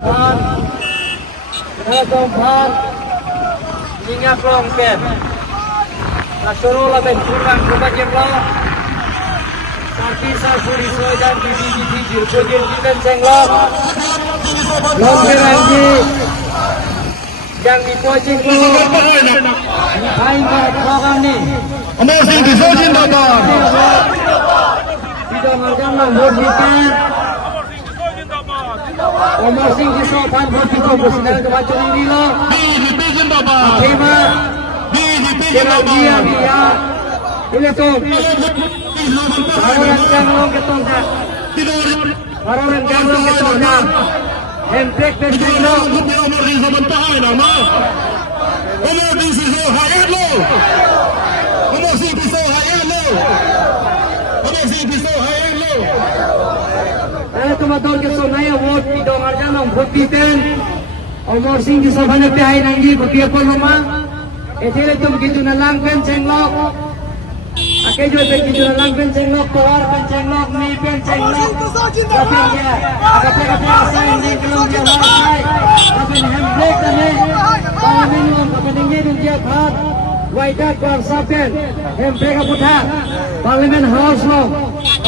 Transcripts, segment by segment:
Phan Ninga Krong Ken Nasoro la ben kurang kurang yang lo Sarti Sarfuri Sojan Bibi Jirjogin Kitan Cenglo Longgerangi yang dipocing lo Aing Barat Bagan nih Amazing Dijogin dapat Tidak marjan lang Bordikan Omar Singh di sopan berpikir bersinar kemacun ini lo. Dijogin dapat Tema Kenal dia dia. Ini tuh. Baroran janglong ketongka. Baroran janglong ketongka. Hendrik Benjino. Omar di sebentar nama. Omar di sisi hayat lo. Omar di sisi hayat lo. Omar di sisi hayat lo. Saya teman-teman kesonaya vote di dongar janong vote biten. Omar Singh di sopan pe hai nangi bagi ko loma. Etile tum gitu na lang pen cenglok. Ake jo pe gitu na lang pen cenglok tawar pen cenglok mi pen cenglok. Tapi ya agak asal ini belum dia mulai. Tapi handbrake tane. Kami apa tinggi dia khat. Waida kor sapen. Handbrake putra. Parliament House lo.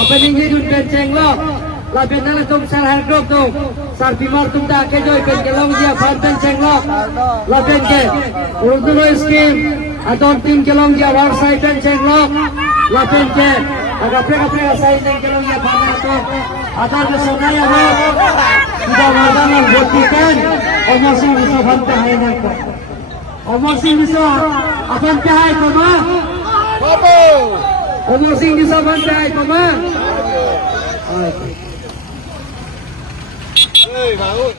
Apa tinggi pen cenglok. Laben nala tum sar handbrake tum. Sar bimar tum ta ake jo pen kelong dia pen cenglok. Laben ke. Urdu scheme adon tim kelong dia war sai pen cenglok. Laben ke. Agak sai pen kelong dia bana to. Adar ke sonaya ho. Tidak marga yang buktikan. Omar Singh bisa bantai hai nak. Omar Singh bisa bantai hai koma. Omar Singh bisa bantai hai koma.